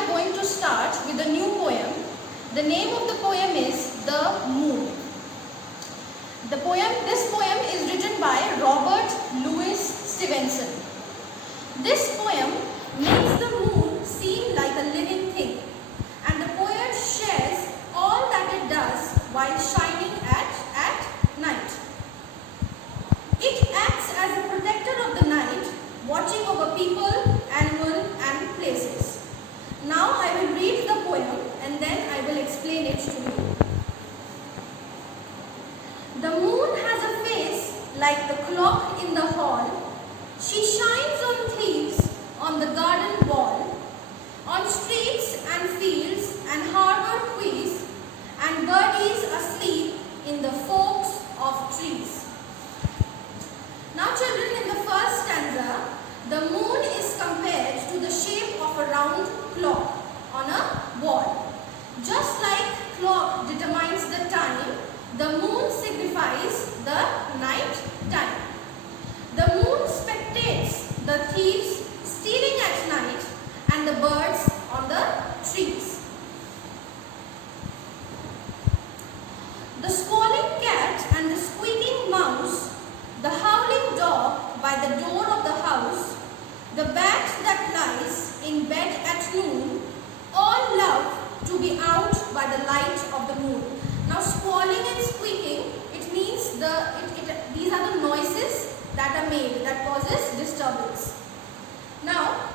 are going to start with a new poem. The name of the poem is The Moon. This poem is written by Robert Louis Stevenson. This poem makes the moon seem like a living thing, and the poet shares all that it does while shining at night. It acts as a protector of the night, watching over people, animals and places. Now I will read the poem and then I will explain it to you. The moon has a face like the clock in the hall. She shines on thieves on the garden wall, on streets and fields and harbor quays, and birdies asleep in the forks of trees. Now children, in the first stanza, the moon is compared to the shape of a round clock on a wall. Just like clock determines the time, the moon signifies the night time. The moon spectates the thieves stealing at night and the birds on the trees. The squalling cat and the squeaking mouse, the howling dog by the door of the house, the bat that lies in bed at noon, all love to be out by the light of the moon. Now squalling and squeaking, it means these are the noises that are made that causes disturbance. Now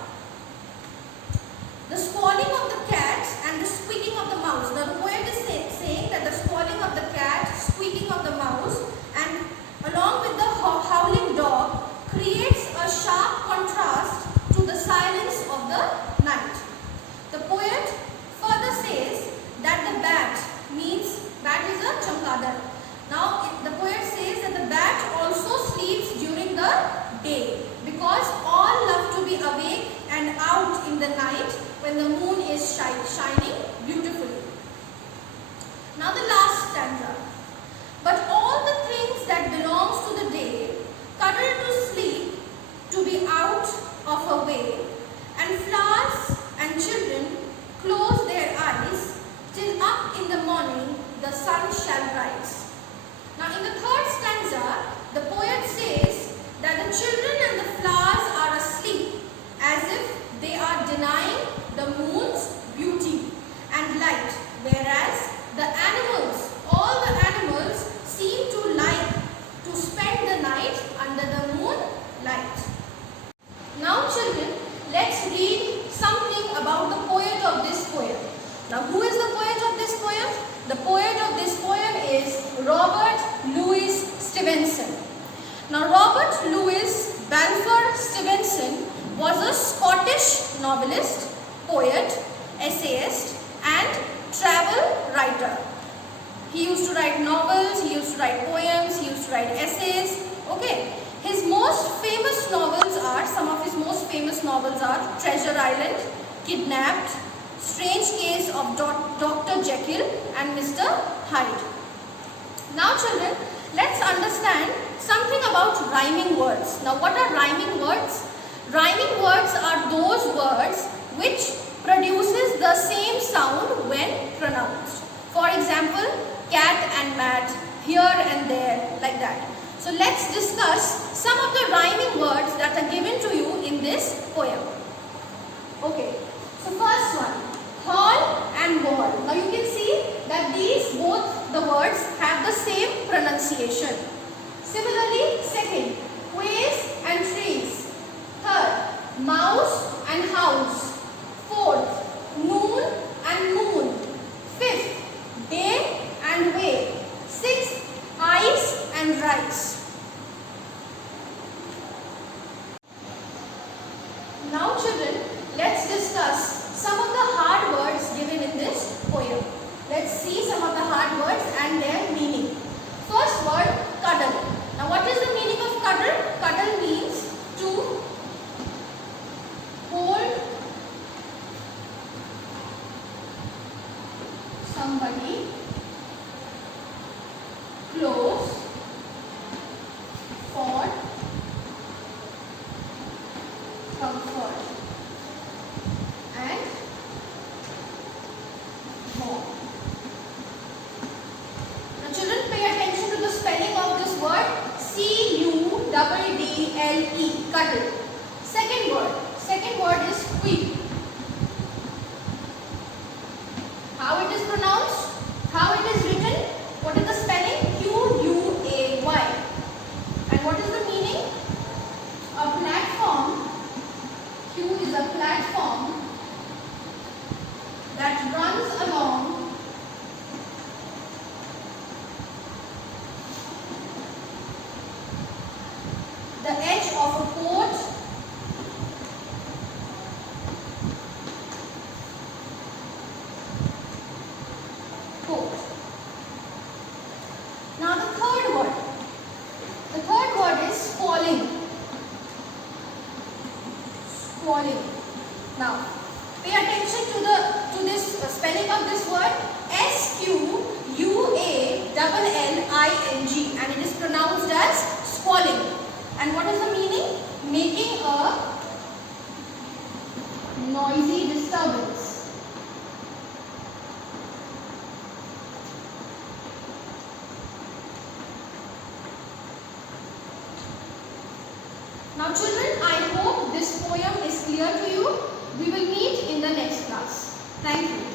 the squalling of the cat and the squeaking of the mouse. Now the poet is saying that the squalling of the cat, squeaking of the mouse and along with the howling dog creates a sharp contrast to the silence of the night. The poet further says that the bat is a chamkadar. Now the poet says that the bat also sleeps during the day because all love to be awake and out in the night when the moon is shining beautifully. Now the last stanza. But all the things that belongs to the day cuddle to sleep to be out of her way, and flowers and children close their eyes till up in the morning the sun shall rise. Now in the third stanza, the poet says that the children and the flowers are asleep as if they are denying the moon's beauty and light, whereas the animals, all the animals seem to like to spend the night under the moonlight. Now children, let's read something about the poet of this poem. Now who is the poet of this poem? The poet of this poem is Robert Louis Stevenson. Now Robert Louis Balfour Stevenson was a Scottish novelist, poet, essayist and travel writer. He used to write novels, he used to write poems, he used to write essays. Okay. Some of his most famous novels are Treasure Island, Kidnapped, Strange Case of Dr. Jekyll and Mr. Hyde. Now children, let's understand something about rhyming words. Now what are rhyming words? Rhyming words are those words which produces the same sound when pronounced. For example, cat and mat, here and there, like that. So let's discuss some of the rhyming words that are given to you in this poem. Okay, so first one, hall and wall. Now you can see that both the words have the same pronunciation. Similarly, second, quays and trees. Third, mouse and house. Fourth, noon and moon. Fifth, day and way. Sixth, ice and rice. Now children, let's discuss some of the hard words given in this poem. Let's see some of the hard words and their meaning. First word, cuddle. Now what is the meaning of cuddle? Cuddle means to hold somebody close for comfort and Q is a platform that runs along the edge of a court Now the third word. The third word is squalling. Squalling. Now pay attention to this spelling of this word. Squalling, and it is pronounced as squalling. And what is the meaning? Making a noisy disturbance. Now children, I hope this poem is clear to you. We will meet in the next class. Thank you.